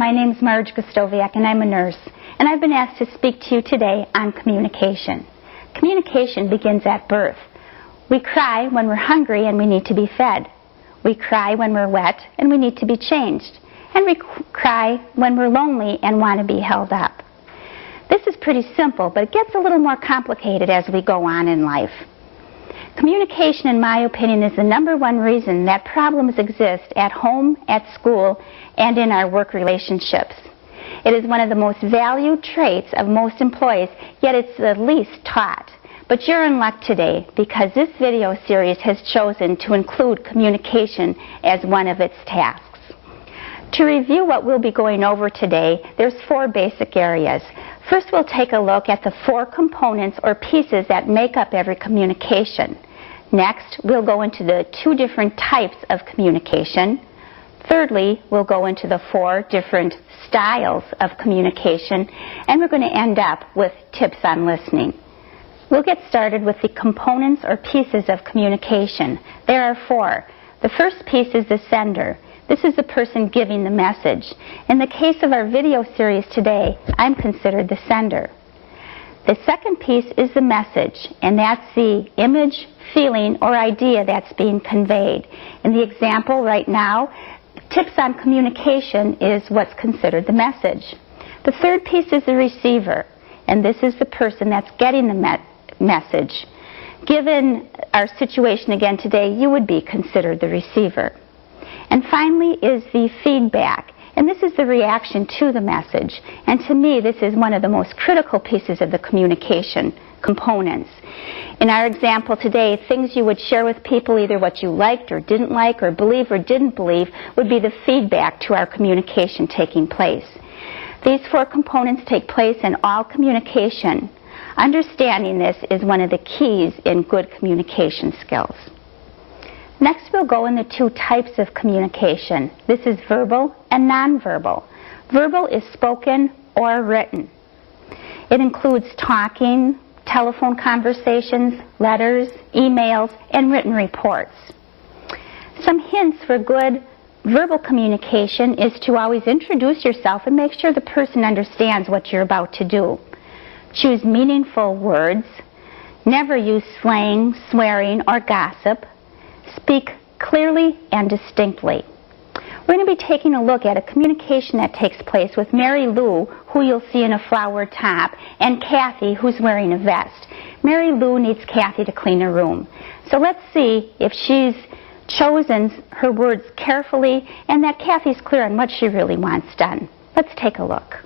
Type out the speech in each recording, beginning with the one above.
my name is Marge Gustowiak and I'm a nurse, and I've been asked to speak to you today on communication. Communication begins at birth. We cry when we're hungry and we need to be fed. We cry when we're wet and we need to be changed. And we cry when we're lonely and want to be held up. This is pretty simple, but it gets a little more complicated as we go on in life. Communication, in my opinion, is the #1 reason that problems exist at home, at school, and in our work relationships. It is one of the most valued traits of most employees, yet it's the least taught. But you're in luck today because this video series has chosen to include communication as one of its tasks. To review what we'll be going over today, there's 4 basic areas. First, we'll take a look at the 4 components or pieces that make up every communication. Next, we'll go into the 2 different types of communication. Thirdly, we'll go into the 4 different styles of communication, and we're going to end up with tips on listening. We'll get started with the components or pieces of communication. There are 4. The first piece is the sender. This is the person giving the message. In the case of our video series today, I'm considered the sender. The second piece is the message, and that's the image, feeling, or idea that's being conveyed. In the example right now, tips on communication is what's considered the message. The third piece is the receiver, and this is the person that's getting the message. Given our situation again today, you would be considered the receiver. And finally is the feedback, and this is the reaction to the message. And to me, this is one of the most critical pieces of the communication components. In our example today, things you would share with people, either what you liked or didn't like or believe or didn't believe, would be the feedback to our communication taking place. These 4 components take place in all communication. Understanding this is one of the keys in good communication skills. Next, we'll go into 2 types of communication. This is verbal and nonverbal. Verbal is spoken or written. It includes talking, telephone conversations, letters, emails, and written reports. Some hints for good verbal communication is to always introduce yourself and make sure the person understands what you're about to do. Choose meaningful words. Never use slang, swearing, or gossip. Speak clearly and distinctly. We're going to be taking a look at a communication that takes place with Mary Lou, who you'll see in a flower top, and Kathy, who's wearing a vest. Mary Lou needs Kathy to clean her room. So let's see if she's chosen her words carefully and that Kathy's clear on what she really wants done. Let's take a look.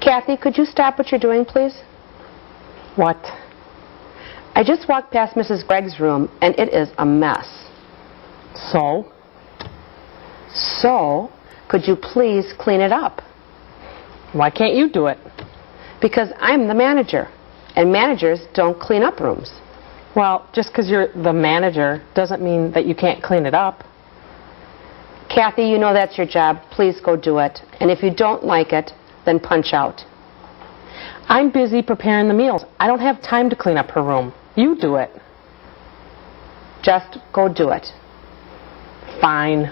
Kathy, could you stop what you're doing, please? What? I just walked past Mrs. Gregg's room, and it is a mess. So? So, could you please clean it up? Why can't you do it? Because I'm the manager, and managers don't clean up rooms. Well, just because you're the manager doesn't mean that you can't clean it up. Kathy, you know that's your job. Please go do it. And if you don't like it, then punch out. I'm busy preparing the meals. I don't have time to clean up her room. You do it. Just go do it. Fine.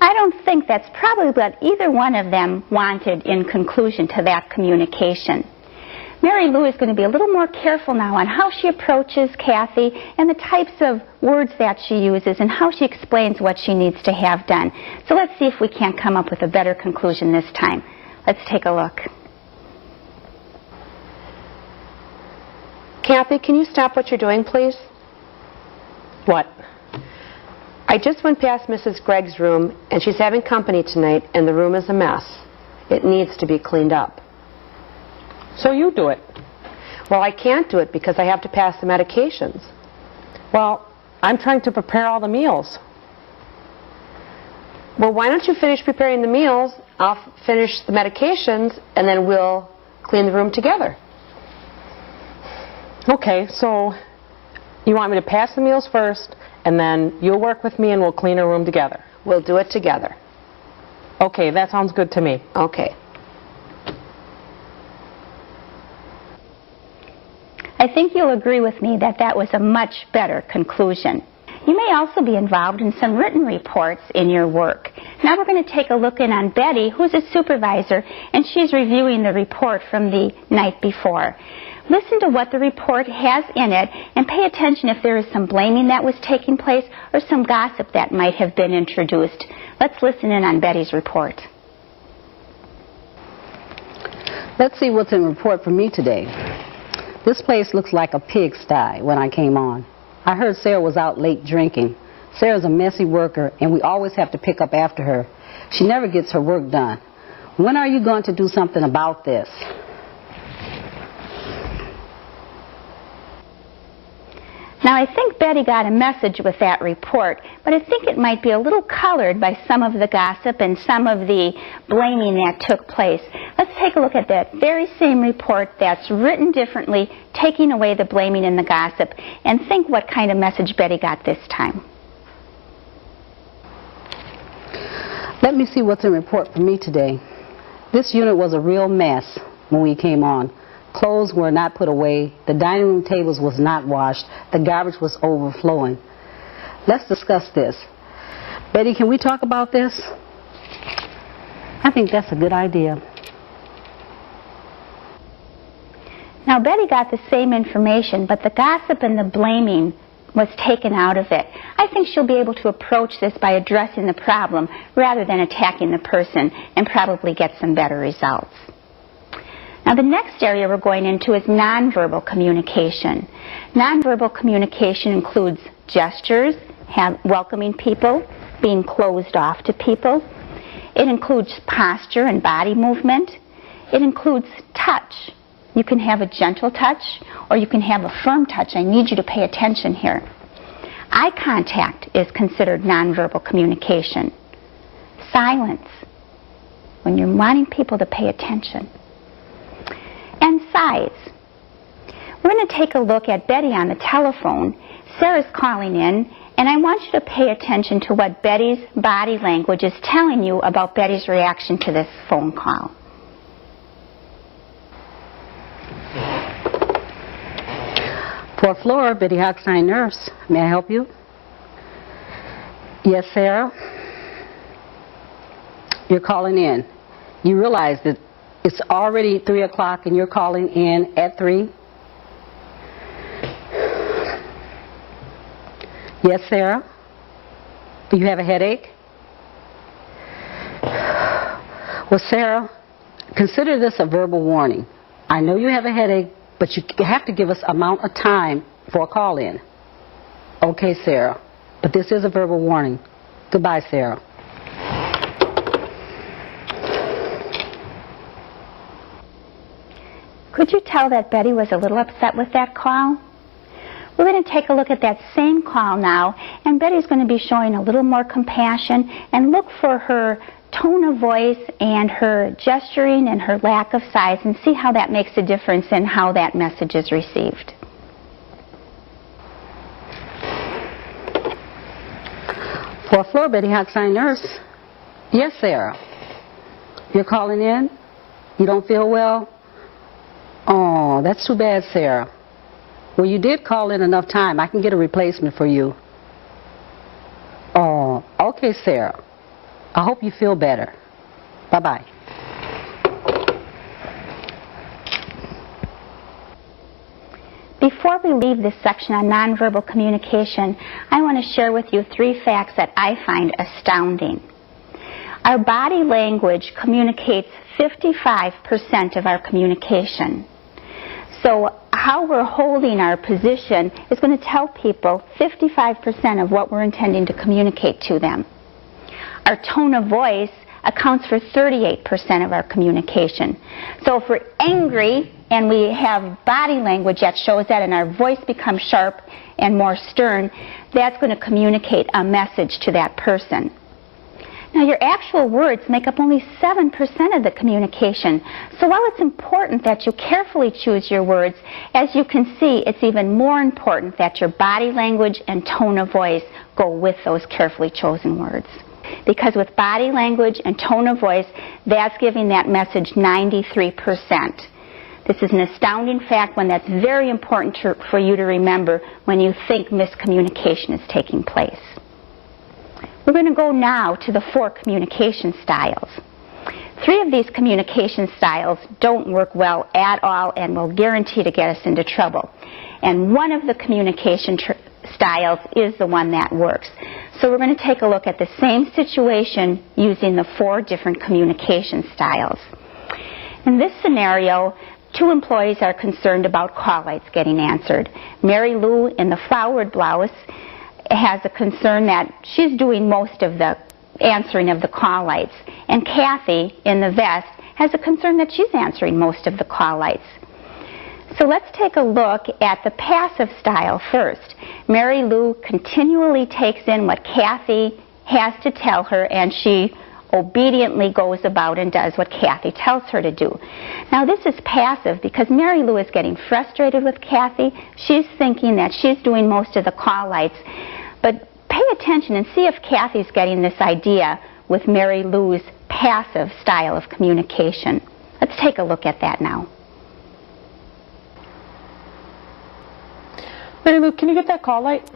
I don't think that's probably what either one of them wanted in conclusion to that communication. Mary Lou is going to be a little more careful now on how she approaches Kathy and the types of words that she uses and how she explains what she needs to have done. So let's see if we can't come up with a better conclusion this time. Let's take a look. Kathy, can you stop what you're doing, please? What? I just went past Mrs. Gregg's room, and she's having company tonight, and the room is a mess. It needs to be cleaned up. So you do it. Well, I can't do it because I have to pass the medications. Well, I'm trying to prepare all the meals. Well, why don't you finish preparing the meals, I'll finish the medications, and then we'll clean the room together. Okay, so you want me to pass the meals first, and then you'll work with me and we'll clean our room together? We'll do it together. Okay, that sounds good to me. I I think you'll agree with me that that was a much better conclusion. You may also be involved in some written reports in your work. Now we're going to take a look in on Betty, who's a supervisor, and she's reviewing the report from the night before. Listen to what the report has in it and pay attention if there is some blaming that was taking place or some gossip that might have been introduced. Let's listen in on Betty's report. Let's see what's in the report for me today. This place looks like a pigsty when I came on. I heard Sarah was out late drinking. Sarah's a messy worker, and we always have to pick up after her. She never gets her work done. When are you going to do something about this? Now, I think Betty got a message with that report, but I think it might be a little colored by some of the gossip and some of the blaming that took place. Let's take a look at that very same report that's written differently, taking away the blaming and the gossip, and think what kind of message Betty got this time. Let me see what's in the report for me today. This unit was a real mess when we came on. Clothes were not put away, the dining room tables was not washed, the garbage was overflowing. Let's discuss this. Betty, can we talk about this? I think that's a good idea. Now, Betty got the same information, but the gossip and the blaming was taken out of it. I think she'll be able to approach this by addressing the problem rather than attacking the person and probably get some better results. Now, the next area we're going into is nonverbal communication. Nonverbal communication includes gestures, welcoming people, being closed off to people. It includes posture and body movement. It includes touch. You can have a gentle touch or you can have a firm touch. I need you to pay attention here. Eye contact is considered nonverbal communication. Silence, when you're wanting people to pay attention. And size. We're going to take a look at Betty on the telephone. Sarah's calling in, and I want you to pay attention to what Betty's body language is telling you about Betty's reaction to this phone call. Fourth floor, Betty Hochstein, nurse. May I help you? Yes, Sarah? You're calling in. You realize that it's already 3 o'clock and you're calling in at 3? Yes, Sarah? Do you have a headache? Well, Sarah, consider this a verbal warning. I know you have a headache, but you have to give us amount of time for a call-in. Okay, Sarah, but this is a verbal warning. Goodbye, Sarah. Could you tell that Betty was a little upset with that call? We're going to take a look at that same call now, and Betty's going to be showing a little more compassion and look for her tone of voice and her gesturing and her lack of size and see how that makes a difference in how that message is received. Fourth floor, Betty Hochstein, nurse. Yes, Sarah. You're calling in? You don't feel well? Oh, that's too bad, Sarah. Well, you did call in enough time. I can get a replacement for you. Oh, okay, Sarah. I hope you feel better. Bye-bye. Before we leave this section on nonverbal communication, I want to share with you 3 facts that I find astounding. Our body language communicates 55% of our communication. So how we're holding our position is going to tell people 55% of what we're intending to communicate to them. Our tone of voice accounts for 38% of our communication. So if we're angry and we have body language that shows that and our voice becomes sharp and more stern, that's going to communicate a message to that person. Now, your actual words make up only 7% of the communication. So while it's important that you carefully choose your words, as you can see, it's even more important that your body language and tone of voice go with those carefully chosen words. Because with body language and tone of voice, that's giving that message 93%. This is an astounding fact, one that's very important for you to remember when you think miscommunication is taking place. We're going to go now to the 4 communication styles. 3 of these communication styles don't work well at all and will guarantee to get us into trouble. And one of the communication styles is the one that works. So we're going to take a look at the same situation using the 4 different communication styles. In this scenario, 2 employees are concerned about call lights getting answered. Mary Lou in the flowered blouse has a concern that she's doing most of the answering of the call lights. And Kathy in the vest has a concern that she's answering most of the call lights. So let's take a look at the passive style first. Mary Lou continually takes in what Kathy has to tell her, and she obediently goes about and does what Kathy tells her to do. Now this is passive because Mary Lou is getting frustrated with Kathy. She's thinking that she's doing most of the call lights. But pay attention and see if Kathy's getting this idea with Mary Lou's passive style of communication. Let's take a look at that now. Mary Lou, can you get that call light?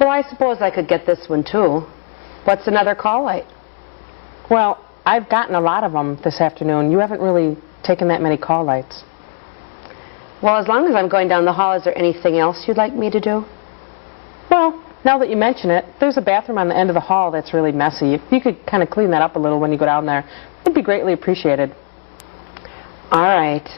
Well, I suppose I could get this one too. What's another call light? Well, I've gotten a lot of them this afternoon. You haven't really taken that many call lights. Well, as long as I'm going down the hall, is there anything else you'd like me to do? Well, now that you mention it, there's a bathroom on the end of the hall that's really messy. If you could kind of clean that up a little when you go down there, it'd be greatly appreciated. All right.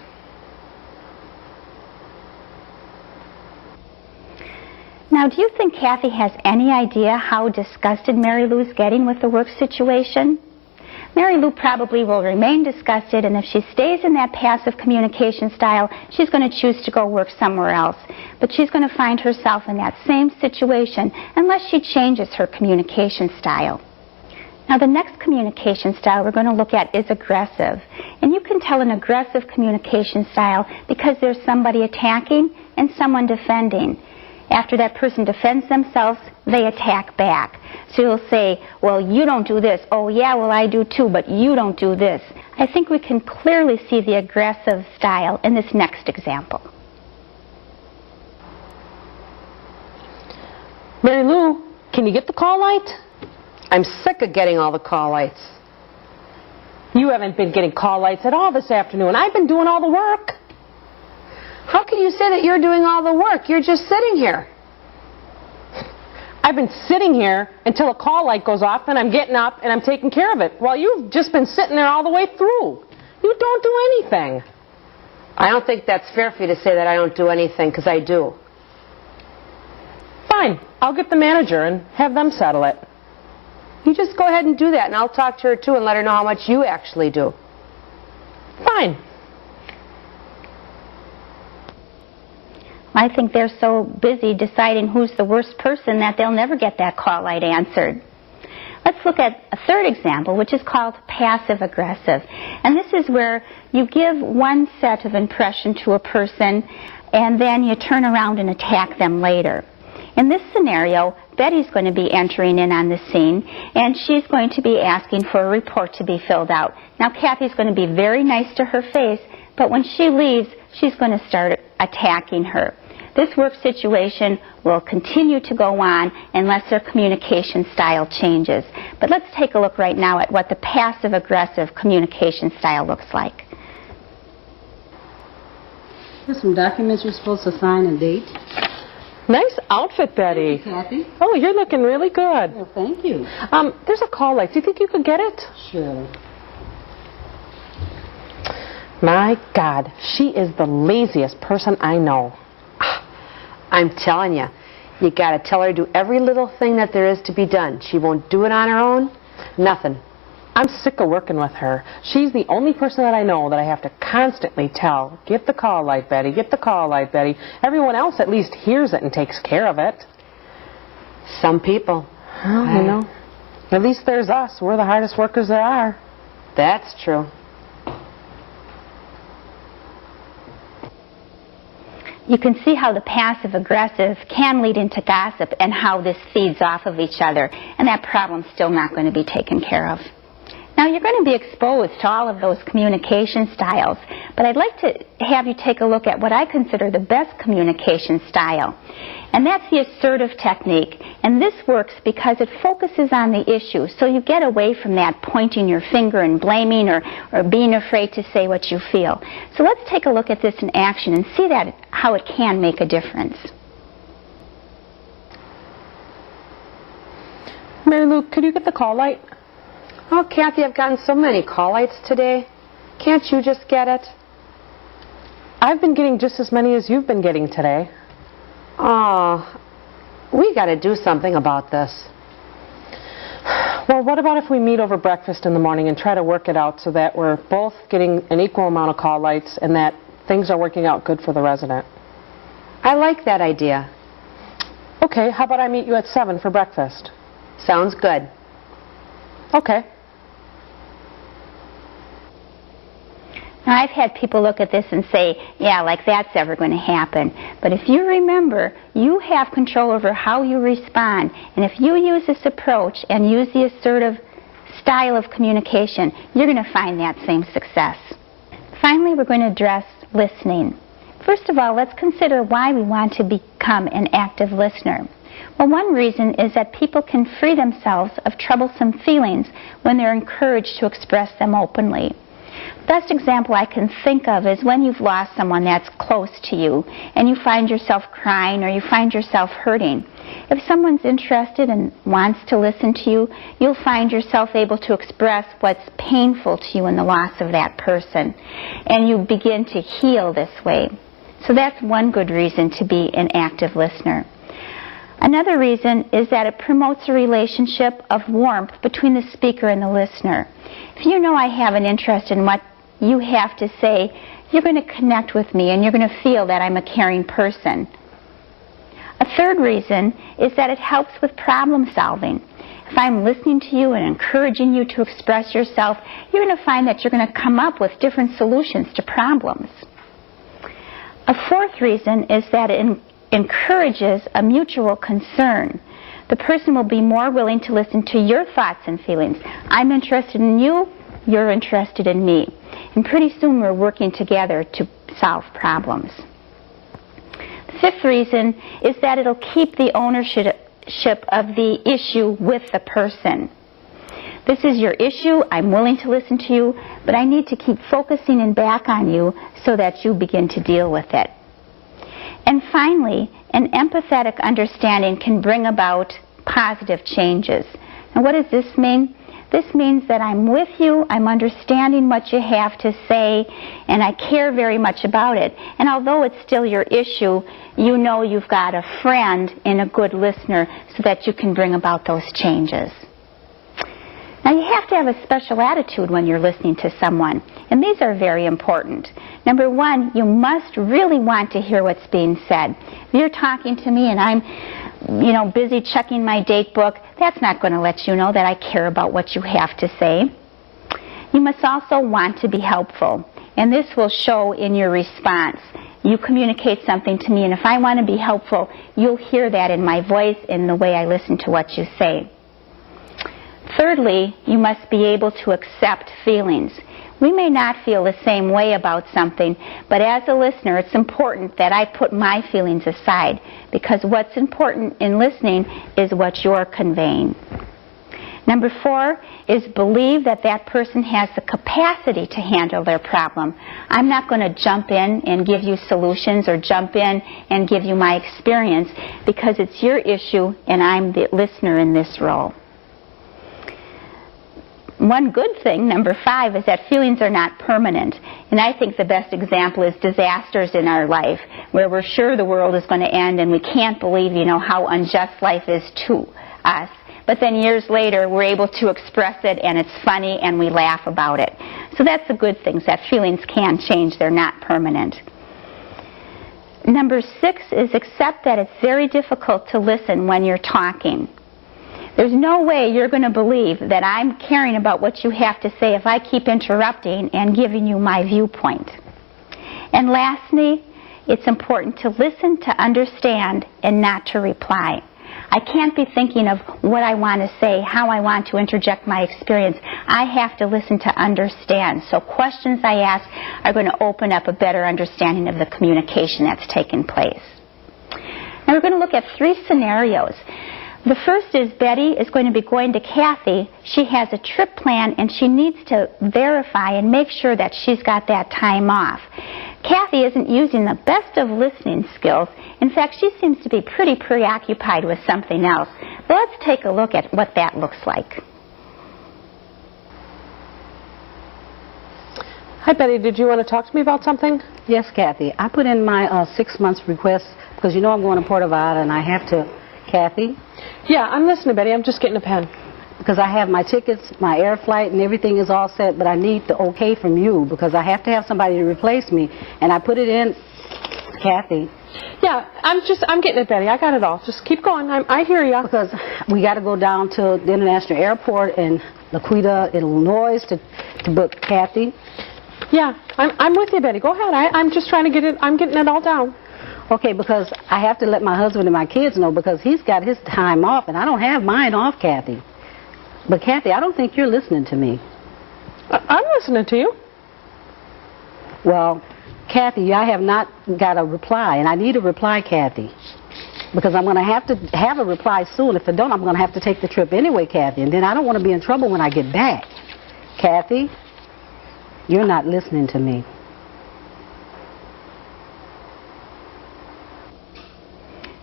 Now, do you think Kathy has any idea how disgusted Mary Lou's getting with the work situation? Mary Lou probably will remain disgusted, and if she stays in that passive communication style, she's going to choose to go work somewhere else. But she's going to find herself in that same situation unless she changes her communication style. Now, the next communication style we're going to look at is aggressive. And you can tell an aggressive communication style because there's somebody attacking and someone defending. After that person defends themselves, they attack back. So you'll say, well, you don't do this. Oh, yeah, well, I do too, but you don't do this. I think we can clearly see the aggressive style in this next example. Mary Lou, can you get the call light? I'm sick of getting all the call lights. You haven't been getting call lights at all this afternoon. I've been doing all the work. How can you say that you're doing all the work? You're just sitting here. I've been sitting here until a call light goes off, and I'm getting up and I'm taking care of it, while you've just been sitting there all the way through. You don't do anything. I don't think that's fair for you to say that I don't do anything, because I do. Fine. I'll get the manager and have them settle it. You just go ahead and do that, and I'll talk to her too and let her know how much you actually do. Fine. I think they're so busy deciding who's the worst person that they'll never get that call light answered. Let's look at a third example, which is called passive-aggressive. And this is where you give one set of impression to a person, and then you turn around and attack them later. In this scenario, Betty's going to be entering in on the scene, and she's going to be asking for a report to be filled out. Now, Kathy's going to be very nice to her face, but when she leaves, she's going to start attacking her. This work situation will continue to go on unless their communication style changes. But let's take a look right now at what the passive-aggressive communication style looks like. Here's some documents you're supposed to sign and date. Nice outfit, Betty. Thank you, Kathy. Oh, you're looking really good. Well, thank you. There's a call light. Do you think you could get it? Sure. My God, she is the laziest person I know. I'm telling you, you got to tell her to do every little thing that there is to be done. She won't do it on her own. Nothing. I'm sick of working with her. She's the only person that I know that I have to constantly tell, get the call light, Betty, get the call light, Betty. Everyone else at least hears it and takes care of it. Some people. Well, you know, at least there's us. We're the hardest workers there are. That's true. You can see how the passive-aggressive can lead into gossip and how this feeds off of each other, and that problem's still not going to be taken care of. Now, you're going to be exposed to all of those communication styles, but I'd like to have you take a look at what I consider the best communication style, and that's the assertive technique. And this works because it focuses on the issue, so you get away from that pointing your finger and blaming or being afraid to say what you feel. So let's take a look at this in action and see how it can make a difference. Mary Lou, could you get the call light? Oh, Kathy, I've gotten so many call lights today. Can't you just get it? I've been getting just as many as you've been getting today. Oh, we got to do something about this. Well, what about if we meet over breakfast in the morning and try to work it out so that we're both getting an equal amount of call lights and that things are working out good for the resident? I like that idea. Okay, how about I meet you at 7 for breakfast? Sounds good. Okay. Now, I've had people look at this and say, yeah, like that's ever going to happen. But if you remember, you have control over how you respond. And if you use this approach and use the assertive style of communication, you're going to find that same success. Finally, we're going to address listening. First of all, let's consider why we want to become an active listener. Well, one reason is that people can free themselves of troublesome feelings when they're encouraged to express them openly. Best example I can think of is when you've lost someone that's close to you and you find yourself crying or you find yourself hurting. If someone's interested and wants to listen to you, you'll find yourself able to express what's painful to you in the loss of that person, and you begin to heal this way. So that's one good reason to be an active listener. Another reason is that it promotes a relationship of warmth between the speaker and the listener. If you know I have an interest in what you have to say, you're going to connect with me and you're going to feel that I'm a caring person. A third reason is that it helps with problem solving. If I'm listening to you and encouraging you to express yourself, you're going to find that you're going to come up with different solutions to problems. A fourth reason is that it encourages a mutual concern. The person will be more willing to listen to your thoughts and feelings. I'm interested in you, you're interested in me. And pretty soon we're working together to solve problems. The fifth reason is that it'll keep the ownership of the issue with the person. This is your issue, I'm willing to listen to you, but I need to keep focusing and back on you so that you begin to deal with it. And finally, an empathetic understanding can bring about positive changes. And what does this mean? This means that I'm with you, I'm understanding what you have to say, and I care very much about it. And although it's still your issue, you know you've got a friend and a good listener so that you can bring about those changes. Now, you have to have a special attitude when you're listening to someone, and these are very important. Number one, you must really want to hear what's being said. If you're talking to me and I'm, busy checking my date book, that's not going to let you know that I care about what you have to say. You must also want to be helpful, and this will show in your response. You communicate something to me, and if I want to be helpful, you'll hear that in my voice, in the way I listen to what you say. Thirdly, you must be able to accept feelings. We may not feel the same way about something, but as a listener, it's important that I put my feelings aside, because what's important in listening is what you're conveying. Number 4 is believe that that person has the capacity to handle their problem. I'm not going to jump in and give you solutions or jump in and give you my experience, because it's your issue and I'm the listener in this role. One good thing, number 5, is that feelings are not permanent. And I think the best example is disasters in our life, where we're sure the world is going to end and we can't believe, how unjust life is to us. But then years later, we're able to express it and it's funny and we laugh about it. So that's the good thing, that feelings can change. They're not permanent. Number 6 is accept that it's very difficult to listen when you're talking. There's no way you're going to believe that I'm caring about what you have to say if I keep interrupting and giving you my viewpoint. And lastly, it's important to listen to understand and not to reply. I can't be thinking of what I want to say, how I want to interject my experience. I have to listen to understand. So questions I ask are going to open up a better understanding of the communication that's taken place. Now we're going to look at 3 scenarios. The first is Betty is going to be going to Kathy. She has a trip plan and she needs to verify and make sure that she's got that time off. Kathy isn't using the best of listening skills. In fact, she seems to be pretty preoccupied with something else. So let's take a look at what that looks like. Hi, Betty. Did you want to talk to me about something? Yes, Kathy. I put in my 6 months request because you know I'm going to Puerto Vallarta and I have to, Kathy, Yeah, I'm listening, Betty. I'm just getting a pen. because I have my tickets, my air flight, and everything is all set, but I need the okay from you because I have to have somebody to replace me. And I put it in, Kathy, Yeah, I'm getting it, Betty. I got it all. Just keep going. I hear you. because we got to go down to the international airport in Laquita, Illinois to book Kathy. Yeah, I'm with you, Betty. Go ahead. I'm just trying to get it. I'm getting it all down. Okay, because I have to let my husband and my kids know because he's got his time off and I don't have mine off, Kathy. But Kathy, I don't think you're listening to me. I'm listening to you. Well, Kathy, I have not got a reply, and I need a reply, Kathy, because I'm going to have a reply soon. If I don't, I'm going to have to take the trip anyway, Kathy, and then I don't want to be in trouble when I get back. Kathy, you're not listening to me.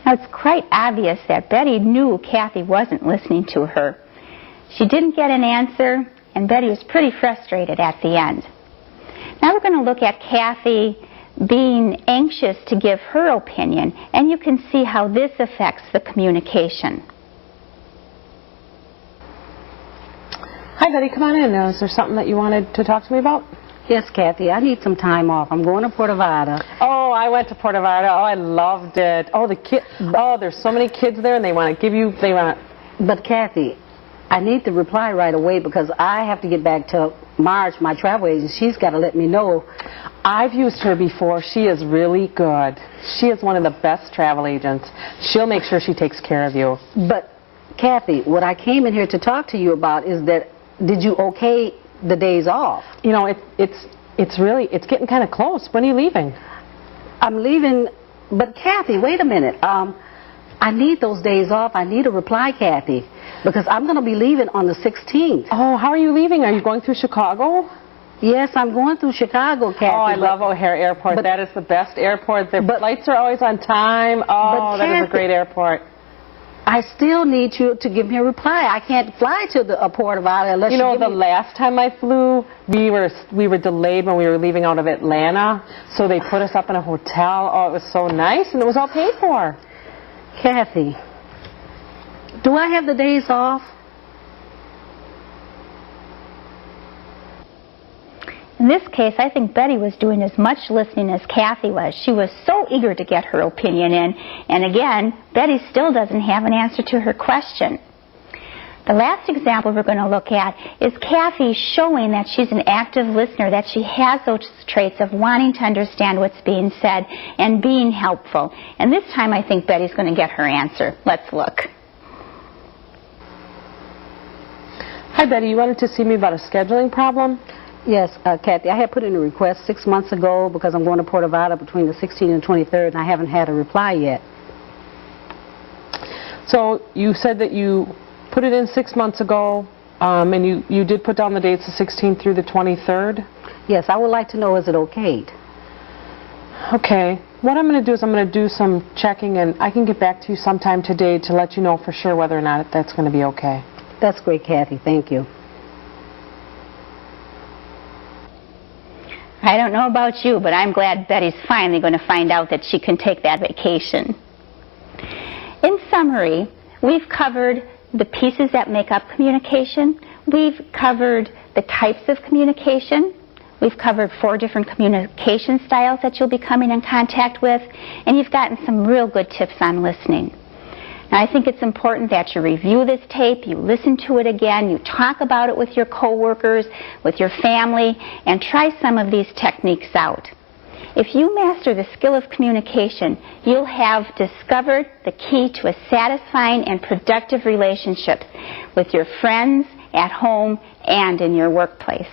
Now, it's quite obvious that Betty knew Kathy wasn't listening to her. She didn't get an answer, and Betty was pretty frustrated at the end. Now we're going to look at Kathy being anxious to give her opinion, and you can see how this affects the communication. Hi, Betty. Come on in. Is there something that you wanted to talk to me about? Yes, Kathy, I need some time off. I'm going to Puerto Vallarta. Oh, I went to Puerto Vallarta. Oh, I loved it. Oh, the kid. Oh, there's so many kids there, and they want to give you. They want. But Kathy, I need the reply right away because I have to get back to Marge, my travel agent. She's got to let me know. I've used her before. She is really good. She is one of the best travel agents. She'll make sure she takes care of you. But Kathy, what I came in here to talk to you about is that did you okay the days off? You know, it's getting kind of close. When are you leaving? I'm leaving, but Kathy, wait a minute. I need those days off. I need a reply, Kathy, because I'm going to be leaving on the 16th. Oh, how are you leaving? Are you going through Chicago? Yes, I'm going through Chicago, Kathy. Oh, I love O'Hare Airport. That is the best airport. Their flights are always on time. Oh, that is a great airport. I still need you to give me a reply. I can't fly to the Puerto Vallarta unless you know, give the me... last time I flew, we were delayed when we were leaving out of Atlanta, so they put us up in a hotel. Oh, it was so nice, and it was all paid for. Kathy, do I have the days off? In this case, I think Betty was doing as much listening as Kathy was. She was so eager to get her opinion in, and again, Betty still doesn't have an answer to her question. The last example we're going to look at is Kathy showing that she's an active listener, that she has those traits of wanting to understand what's being said and being helpful. And this time I think Betty's going to get her answer. Let's look. Hi, Betty. You wanted to see me about a scheduling problem? Yes, Kathy, I had put in a request 6 months ago because I'm going to Puerto Vallarta between the 16th and 23rd, and I haven't had a reply yet. So you said that you put it in 6 months ago, and you did put down the dates the 16th through the 23rd? Yes, I would like to know, is it okayed? Okay. What I'm going to do is I'm going to do some checking, and I can get back to you sometime today to let you know for sure whether or not that's going to be okay. That's great, Kathy. Thank you. I don't know about you, but I'm glad Betty's finally going to find out that she can take that vacation. In summary, we've covered the pieces that make up communication. We've covered the types of communication. We've covered 4 different communication styles that you'll be coming in contact with, and you've gotten some real good tips on listening. Now, I think it's important that you review this tape, you listen to it again, you talk about it with your coworkers, with your family, and try some of these techniques out. If you master the skill of communication, you'll have discovered the key to a satisfying and productive relationship with your friends, at home, and in your workplace.